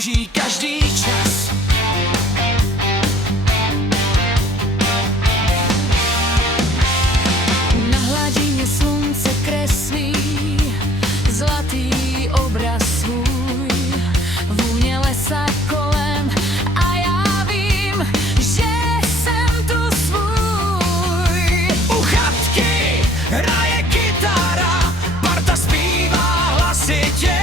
slouží každý čas. Na hladině slunce kreslí zlatý obraz svůj, vůně lesa kolem a já vím, že jsem tu svůj. U chatky hraje kytara, parta zpívá hlasitě.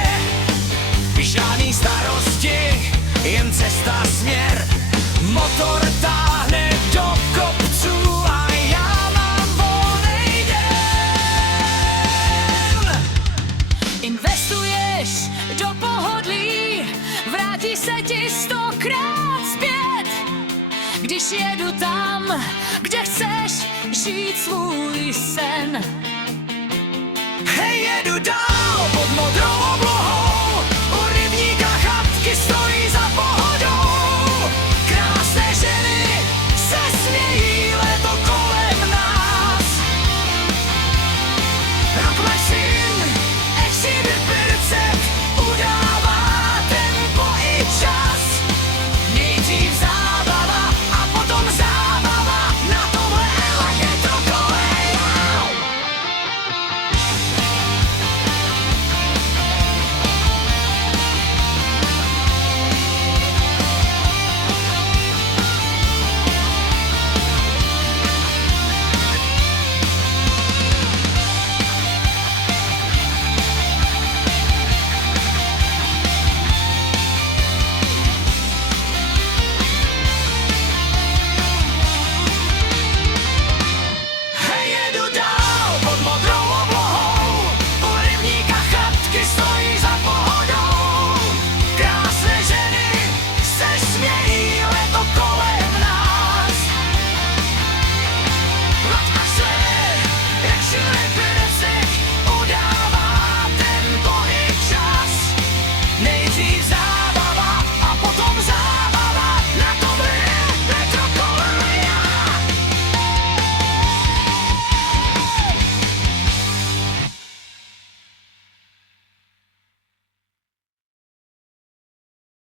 Žádný starosti, jen cesta, směr. Motor táhne do kopců a já mám volnej den. Investuješ do pohodlí, vrátí se ti 100krát zpět. Když jedu tam, kde chceš žít svůj sen. Hej, jedu dál.